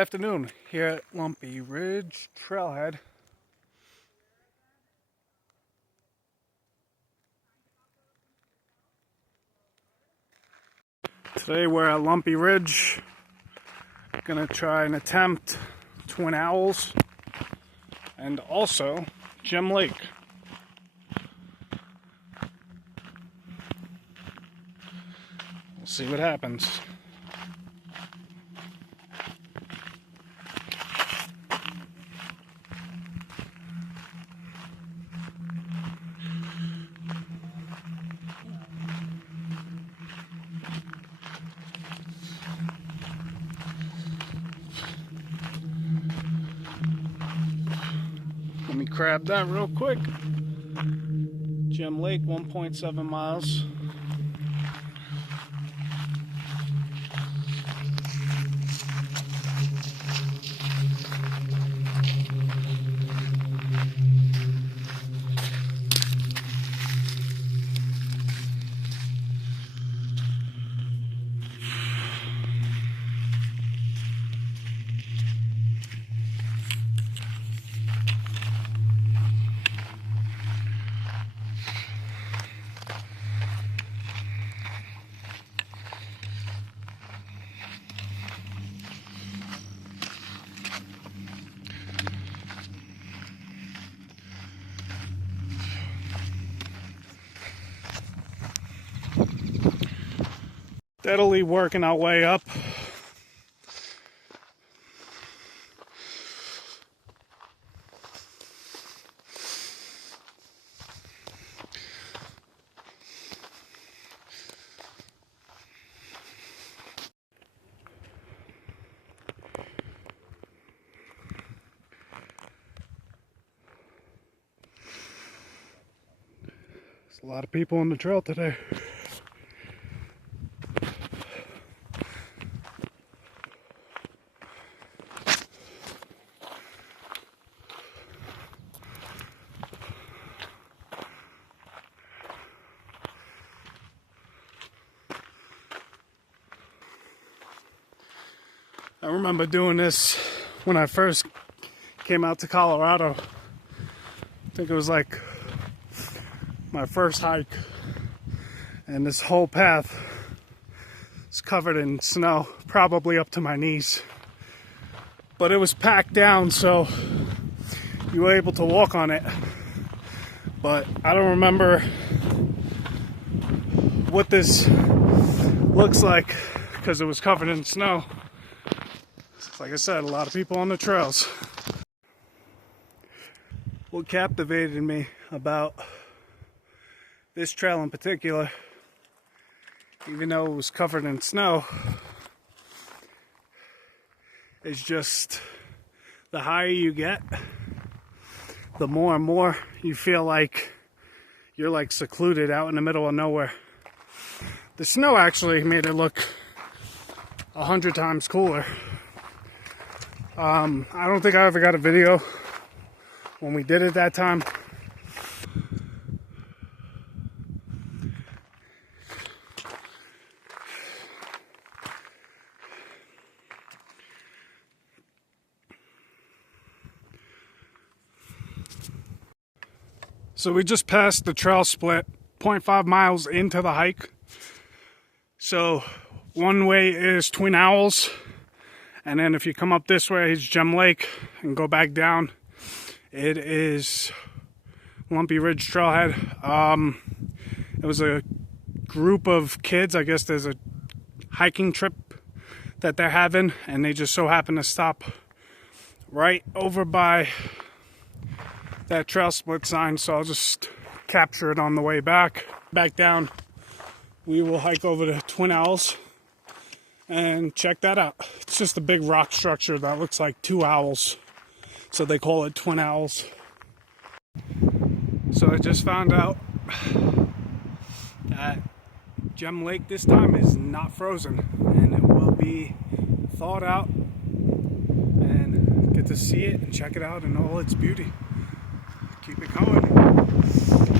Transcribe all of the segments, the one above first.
afternoon here at Lumpy Ridge Trailhead. Today we're at Lumpy Ridge. Gonna try and attempt Twin Owls and also Gem Lake. We'll see what happens. Let me grab that real quick. Gem Lake, 1.7 miles. Steadily working our way up. There's a lot of people on the trail today. I remember doing this when I first came out to Colorado. I think it was like my first hike, and this whole path is covered in snow, probably up to my knees. But it was packed down, so you were able to walk on it. But I don't remember what this looks like because it was covered in snow. Like I said, a lot of people on the trails. What captivated me about this trail in particular, even though it was covered in snow, is just the higher you get, the more and more you feel like you're like secluded out in the middle of nowhere. The snow actually made it look 100 times cooler. I don't think I ever got a video when we did it that time. So we just passed the trail split, 0.5 miles into the hike. So one way is Twin Owls. And then if you come up this way, it's Gem Lake, and go back down, it is Lumpy Ridge Trailhead. It was a group of kids. I guess there's a hiking trip that they're having, and they just so happen to stop right over by that trail split sign. So I'll just capture it on the way back. Back down, we will hike over to Twin Owls and check that out. It's just a big rock structure that looks like two owls, so they call it Twin Owls. So I just found out that Gem Lake this time is not frozen, and it will be thawed out, and get to see it and check it out in all its beauty. Keep it going.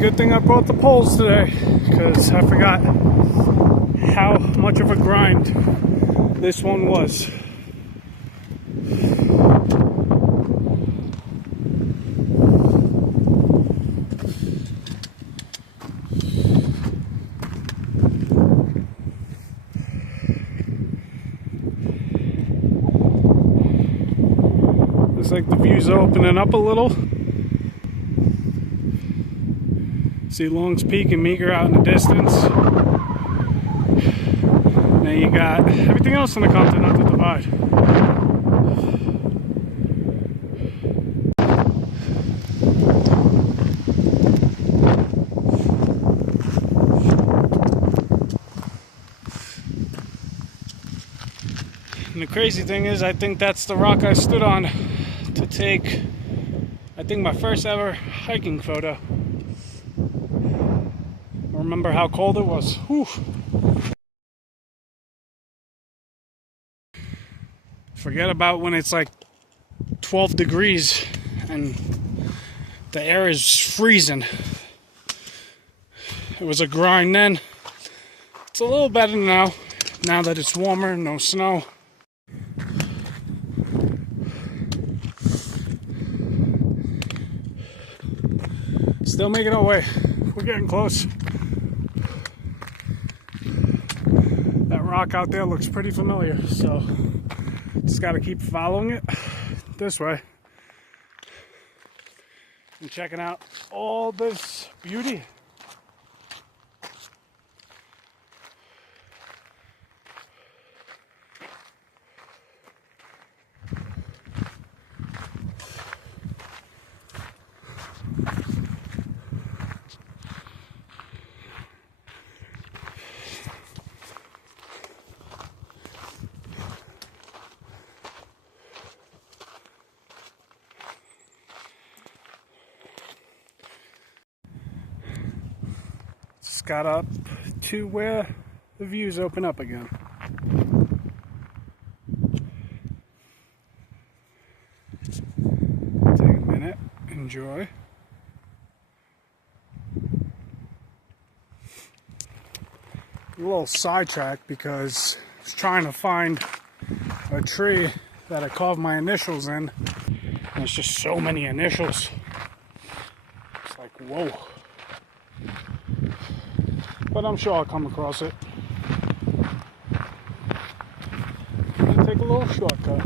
good thing I brought the poles today, because I forgot how much of a grind this one was. Looks like the view's opening up a little. See Long's Peak and Meeker out in the distance. Now you got everything else on the Continental Divide. And the crazy thing is, I think that's the rock I stood on to take, I think, my first ever hiking photo. Remember how cold it was. Whew. Forget about when it's like 12 degrees and the air is freezing. It was a grind then. It's a little better now that it's warmer, no snow. Still making our way. We're getting close. That rock out there looks pretty familiar, so just got to keep following it this way and checking out all this beauty. Just got up to where the views open up again. Take a minute, enjoy. A little sidetracked because I was trying to find a tree that I carved my initials in. And there's just so many initials. It's like, whoa. But I'm sure I'll come across it. I'm gonna take a little shortcut.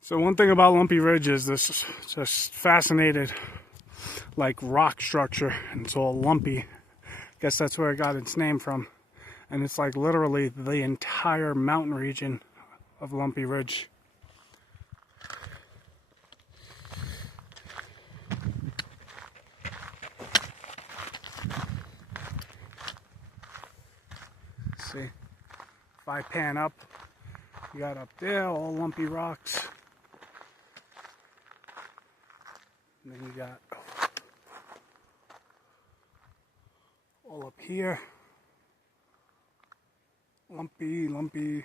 So one thing about Lumpy Ridge is this just fascinated like rock structure, and it's all lumpy. I guess that's where it got its name from. And it's like literally the entire mountain region of Lumpy Ridge. See, if I pan up, you got up there all lumpy rocks. And then you got all up here, lumpy.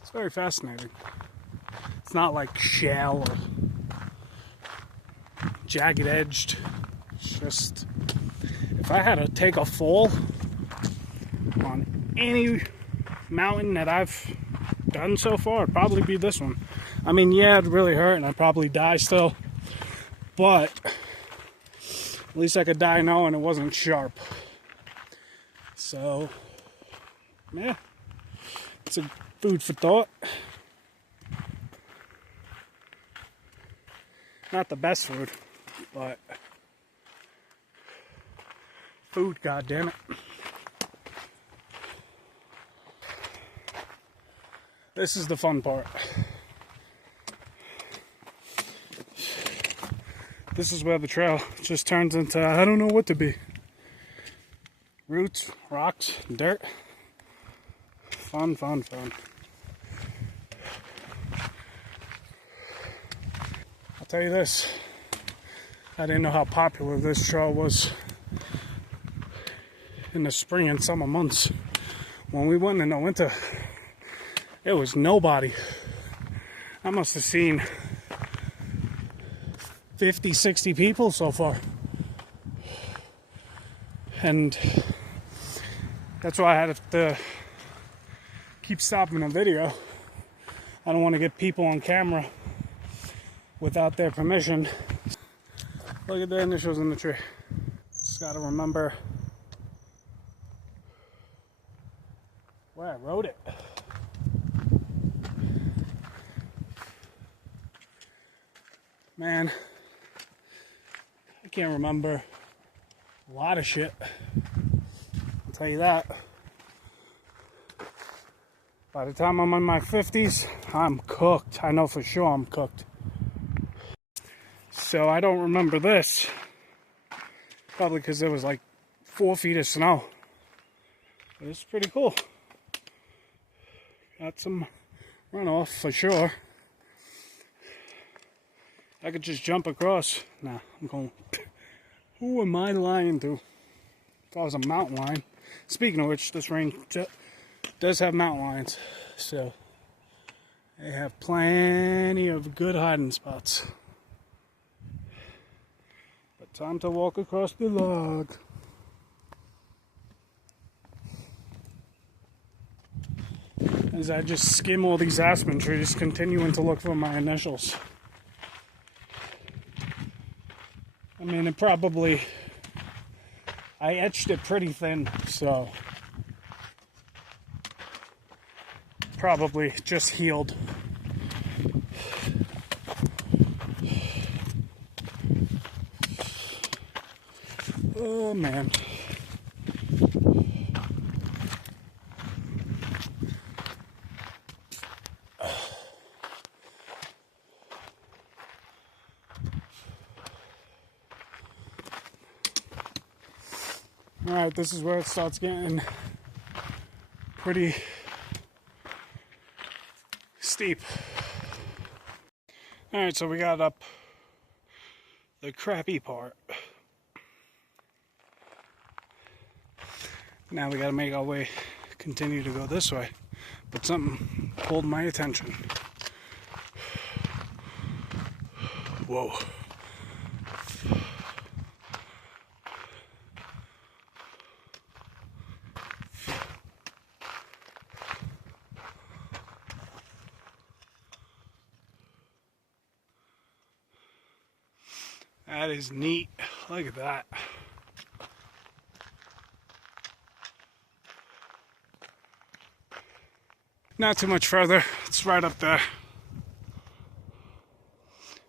It's very fascinating. It's not like shale or jagged edged. It's just, if I had to take a fall on any mountain that I've done so far, it'd probably be this one. I mean, yeah, it'd really hurt and I'd probably die still, but at least I could die knowing it wasn't sharp. So, yeah, it's a food for thought. Not the best food, but food, goddammit. This is the fun part. This is where the trail just turns into, I don't know what to be. Roots, rocks, dirt. Fun, fun, fun. I'll tell you this, I didn't know how popular this trail was in the spring and summer months. When we went in the winter, it was nobody. I must have seen 50, 60 people so far. And that's why I had to keep stopping the video. I don't want to get people on camera without their permission. Look at the initials in the tree. Just gotta remember where I wrote it. Man, I can't remember a lot of shit. I'll tell you that. By the time I'm in my 50s, I'm cooked. I know for sure I'm cooked. So I don't remember this. Probably because there was like 4 feet of snow. But it's pretty cool. Got some runoff for sure. I could just jump across. Nah, I'm going. Who am I lying to? If I was a mountain lion. Speaking of which, this range does have mountain lions. So they have plenty of good hiding spots. But time to walk across the log. As I just skim all these aspen trees, continuing to look for my initials. I mean, it probably, I etched it pretty thin, so probably just healed. Oh man. Alright, this is where it starts getting pretty steep. Alright, so we got up the crappy part. Now we gotta make our way, continue to go this way. But something pulled my attention. Whoa. That is neat. Look at that. Not too much further. It's right up there.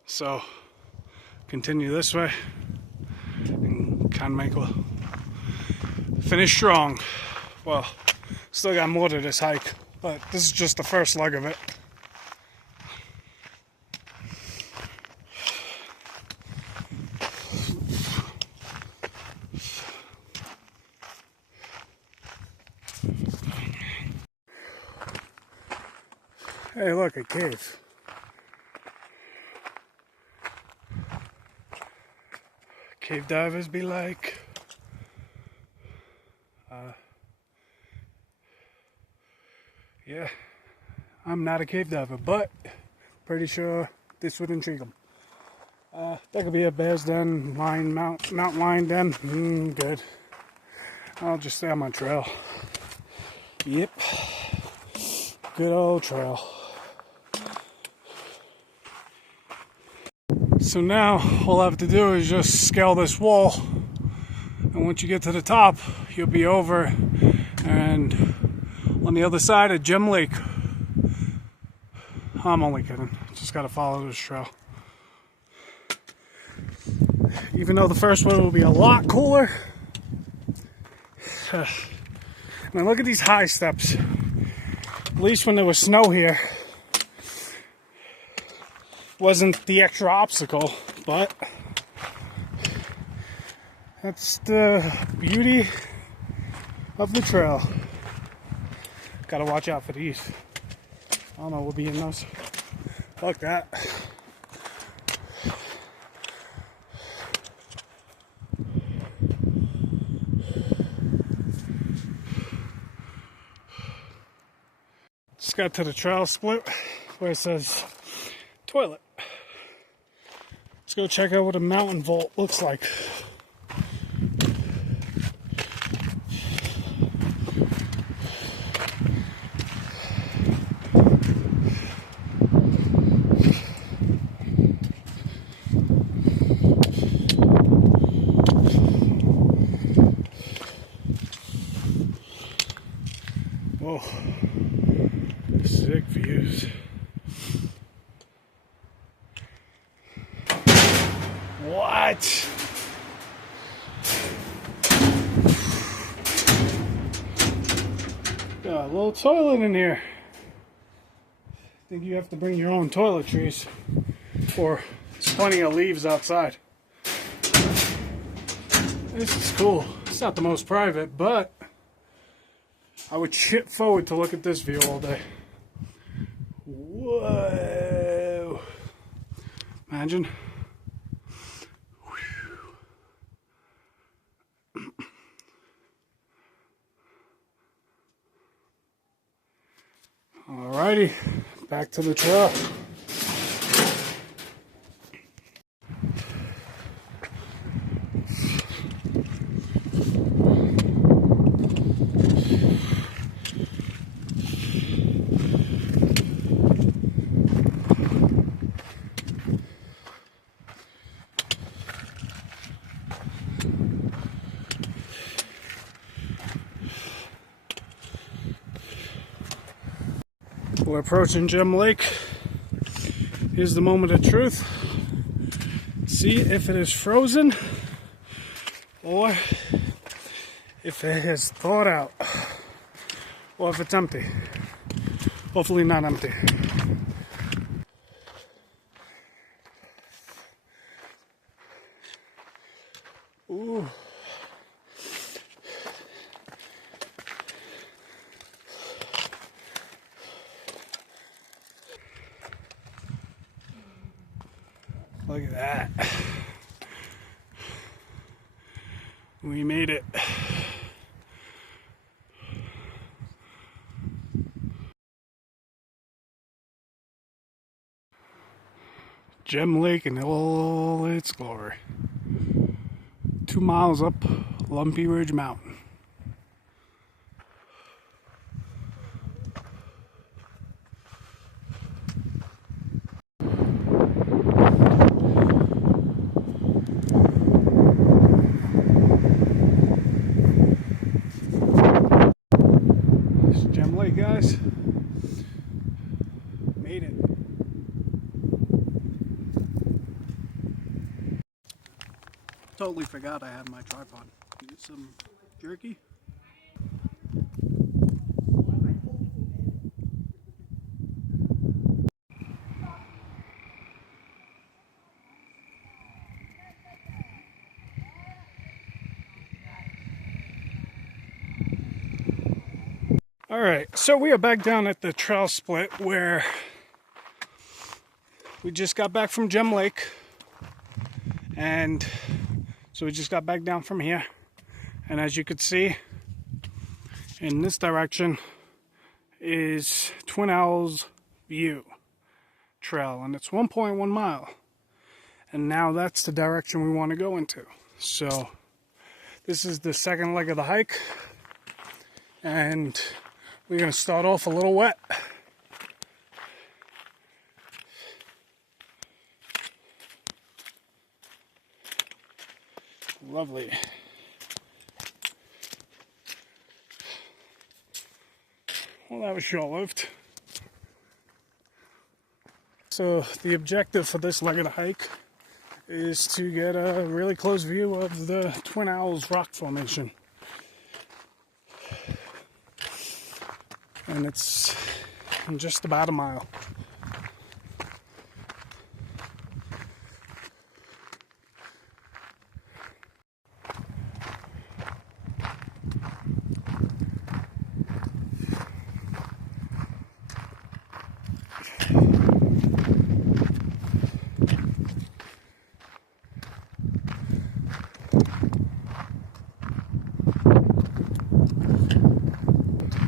So, continue this way and kind of make a finish strong. Well, still got more to this hike, but this is just the first leg of it. Hey, look, a cave. Cave divers be like, yeah, I'm not a cave diver, but pretty sure this would intrigue them. That could be a bear's den, mountain lion den. Good. I'll just stay on my trail. Yep. Good old trail. So now all I have to do is just scale this wall, and once you get to the top, you'll be over and on the other side of Gem Lake. I'm only kidding. Just gotta follow this trail. Even though the first one will be a lot cooler. Now look at these high steps. At least when there was snow here, wasn't the extra obstacle, but that's the beauty of the trail. Gotta watch out for these. I don't know, we'll be in those. Fuck that. Just got to the trail split where it says toilet. Let's go check out what a mountain vault looks like. Whoa, sick views. What? Got a little toilet in here. I think you have to bring your own toiletries, or there's plenty of leaves outside. This is cool. It's not the most private, but I would shit forward to look at this view all day. Whoa. Imagine. Alrighty, back to the trail. We're approaching Gem Lake. Here's the moment of truth. See if it is frozen or if it has thawed out, or if it's empty. Hopefully not empty. Ooh. Look at that. We made it. Gem Lake in all its glory. 2 miles up Lumpy Ridge Mountain. Gem Lake, guys. Made it. Totally forgot I had my tripod. Get some jerky. Alright, so we are back down at the trail split where we just got back from Gem Lake, and so we just got back down from here, and as you could see in this direction is Twin Owls View Trail, and it's 1.1 mile, and now that's the direction we want to go into. So this is the second leg of the hike, and we're going to start off a little wet. Lovely. Well, that was short-lived. So the objective for this leg of the hike is to get a really close view of the Twin Owls rock formation. And it's in just about a mile.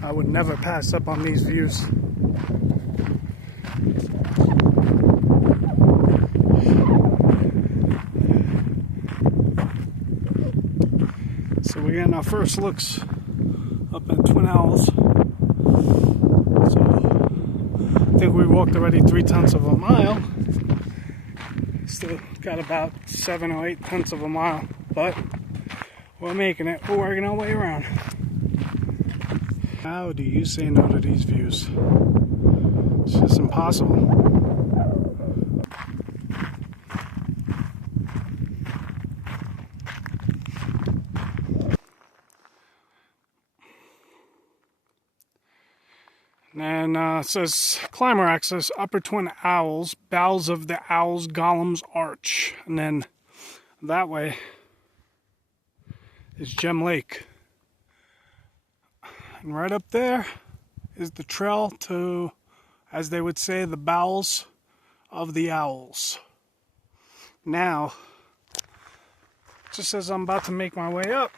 I would never pass up on these views. So we're getting our first looks up at Twin Owls. So I think we walked already 3/10 of a mile. Still got about 7 or 8/10 of a mile, but we're making it. We're working our way around. How do you say no to these views? It's just impossible. And it says climber access, Upper Twin Owls, bowels of the Owls Golem's Arch. And then that way is Gem Lake. And right up there is the trail to, as they would say, the bowels of the owls. Now, just as I'm about to make my way up,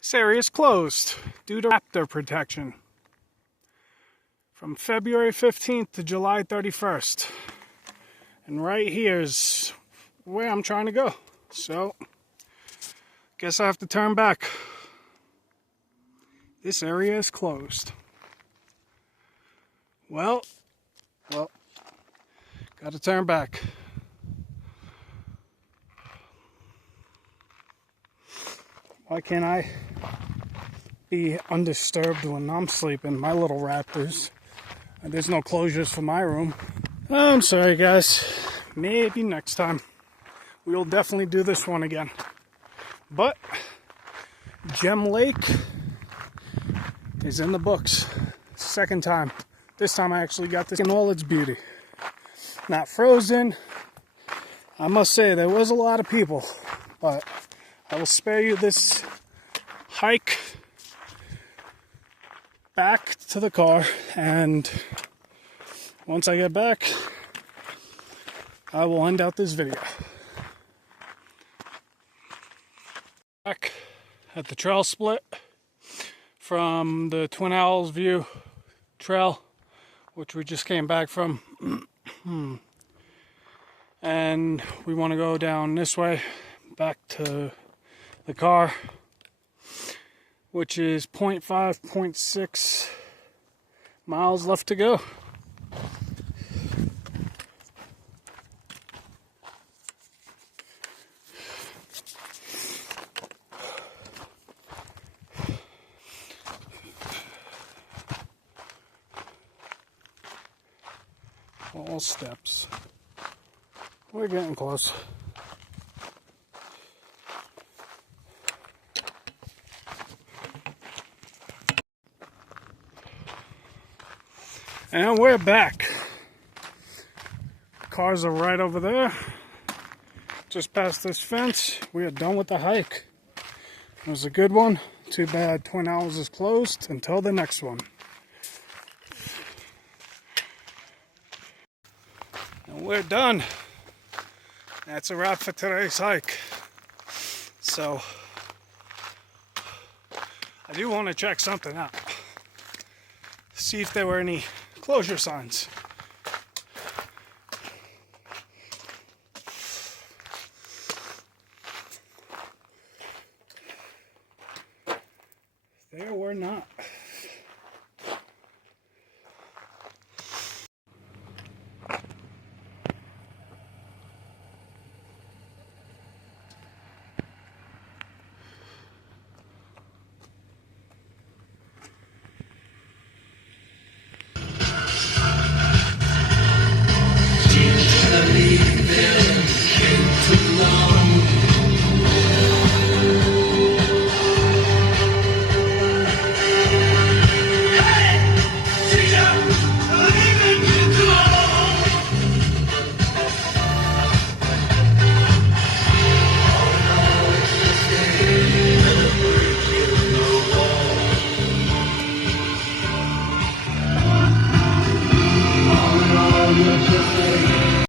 this area is closed due to raptor protection from February 15th to July 31st. And right here is where I'm trying to go. So, guess I have to turn back. This area is closed. Well, gotta turn back. Why can't I be undisturbed when I'm sleeping? My little raptors. And there's no closures for my room. I'm sorry, guys. Maybe next time. We'll definitely do this one again. But Gem Lake is in the books. Second time. This time I actually got this in all its beauty. Not frozen. I must say there was a lot of people, but I will spare you this hike back to the car, and once I get back, I will end out this video. Back at the trail split from the Twin Owls View Trail, which we just came back from. And we want to go down this way back to the car, which is 0.6 miles left to go. All steps. We're getting close. And we're back. Cars are right over there. Just past this fence. We are done with the hike. It was a good one. Too bad Twin Owls is closed until the next one. And we're done. That's a wrap for today's hike. So, I do want to check something out. See if there were any closure signs. There were not.